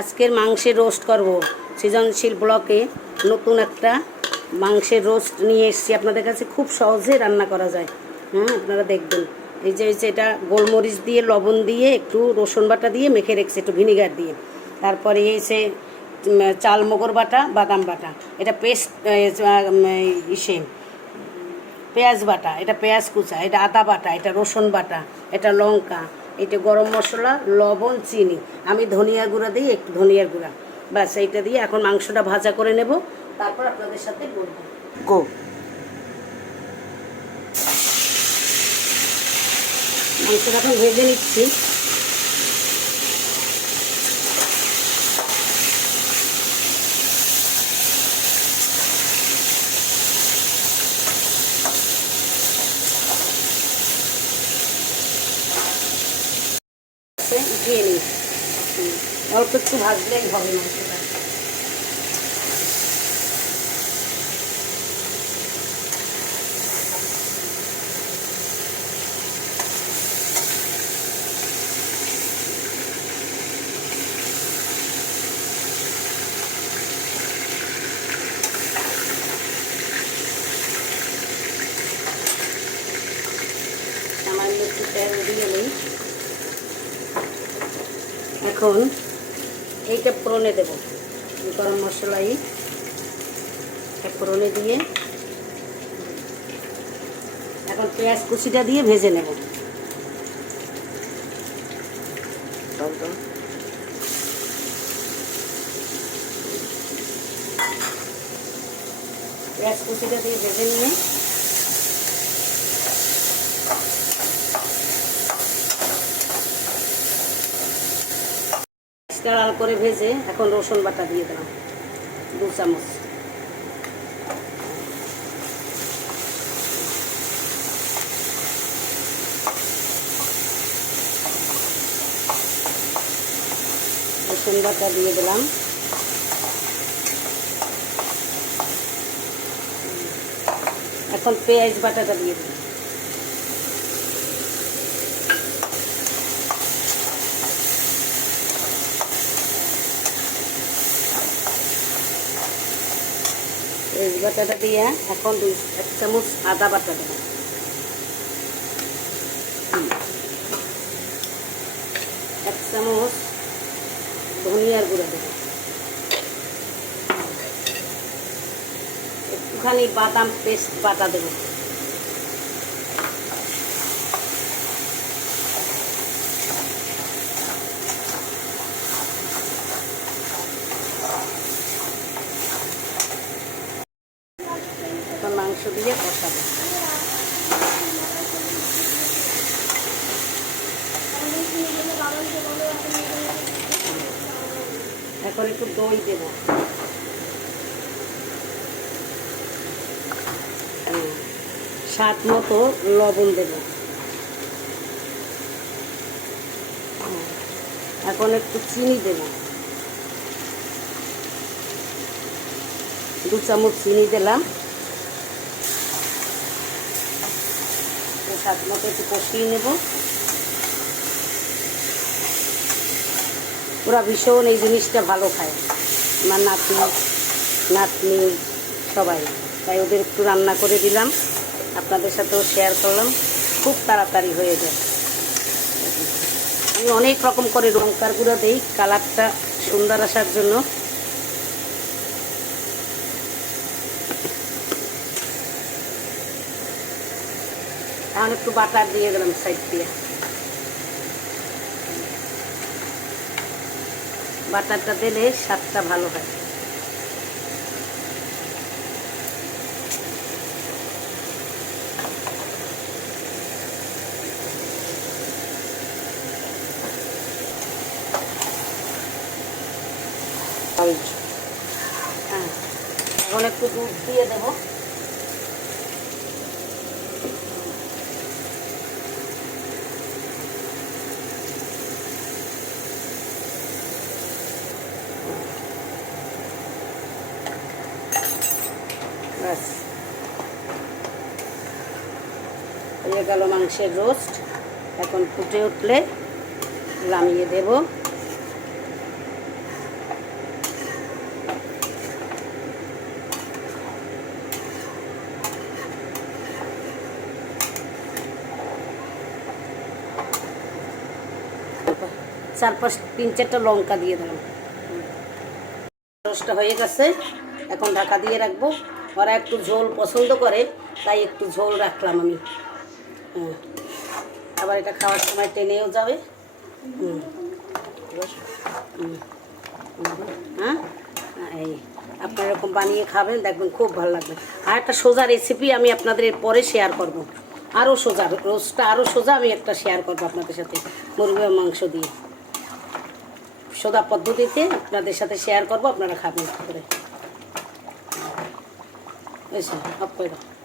আজকের মাংসের রোস্ট করব। সৃজনশীল ব্লকে নতুন একটা মাংসের রোস্ট নিয়ে এসেছি আপনাদের কাছে, খুব সহজে রান্না করা যায়। আপনারা দেখবেন। এই যে এটা গোলমরিচ দিয়ে, লবণ দিয়ে, একটু রসুন বাটা দিয়ে মেখে রেখেছি, একটু ভিনিগার দিয়ে। তারপরে এসে চাল মগর বাটা, বাদাম বাটা, এটা পেস্ট, ইসে পেঁয়াজ বাটা, এটা পেঁয়াজ কুচা, এটা আদা বাটা, এটা রসুন বাটা, এটা লঙ্কা, এটা গরম মশলা, লবণ, চিনি। আমি ধনিয়ার গুঁড়া দিই, একটু ধনিয়ার গুঁড়া, ব্যাস এইটা দিয়ে এখন মাংসটা ভাজা করে নেব, তারপর আপনাদের সাথে বলবো। গো মাংসটা এখন ভেজে নিচ্ছি। উঠিয়ে নিই, অল্প একটু ভাজলেই হবে মাংসটা। সামান্য একটু তেল দিয়ে নিই। এখন এইটা ফোড়নে দেবো, গরম মশলাই ফোড়নে দিয়ে এখন পেঁয়াজ কুচিটা দিয়ে ভেজে নেব। পেঁয়াজ কুচিটা দিয়ে ভেজে নিয়ে লাল করে ভেজে এখন রসুন বাটা দিয়ে দিলাম 2 চামচ। রসুন বাটা দিয়ে দিলাম। এখন পেঁয়াজ বাটাটা দিয়ে দিলাম। পেঁয়াজ বাটাটা দিয়ে এখন 1 চামচ আদা বাটা দেবো। 1 চামচ ধনিয়ার গুঁড়া দেবো। একটুখানি বাদাম পেস্ট বাটা দেবো। এখন মাংস দিয়ে কষাবো। এখন একটু দই দেব। স্বাদ মতো লবণ দেব। এখন একটু চিনি দেব, 2 চামচ চিনি দিলাম। স্বাদ মতো একটু কষিয়ে নেব। ওরা ভীষণ এই জিনিসটা ভালো খায়, আমার নাতনি সবাই, তাই ওদের একটু রান্না করে দিলাম, আপনাদের সাথেও শেয়ার করলাম। খুব তাড়াতাড়ি হয়ে যায়। আমি অনেক রকম করে লঙ্কার গুঁড়া দিই কালারটা সুন্দর আসার জন্য। এখন একটু বাটার দিয়ে দিলাম সাইড দিয়ে। বাটারটা দিলে স্বাদটা ভালো হয়। এখন একটু দুধ দিয়ে দেবো। ব্যাস হয়ে গেল মাংসের রোস্ট। এখন ফুটে উঠলে নামিয়ে দেব। তিন চারটা লঙ্কা দিয়ে দিলাম। রোস্টটা হয়ে গেছে, এখন ঢাকা দিয়ে রাখবো। ওরা একটু ঝোল পছন্দ করে, তাই একটু ঝোল রাখলাম আমি। হ্যাঁ, আবার এটা খাওয়ার সময় টেনেও যাবে। হ্যাঁ, এই আপনারা এরকম বানিয়ে খাবেন, দেখবেন খুব ভালো লাগবে। আর একটা সোজা রেসিপি আমি আপনাদের পরে শেয়ার করব, আরও সোজা রোস্টটা আরও সোজা আমি একটা শেয়ার করবো আপনাদের সাথে, মুরগির মাংস দিয়ে সোজা পদ্ধতিতে আপনাদের সাথে শেয়ার করবো, আপনারা খাবেন করে। বুঝছেন, অফ করে দাও।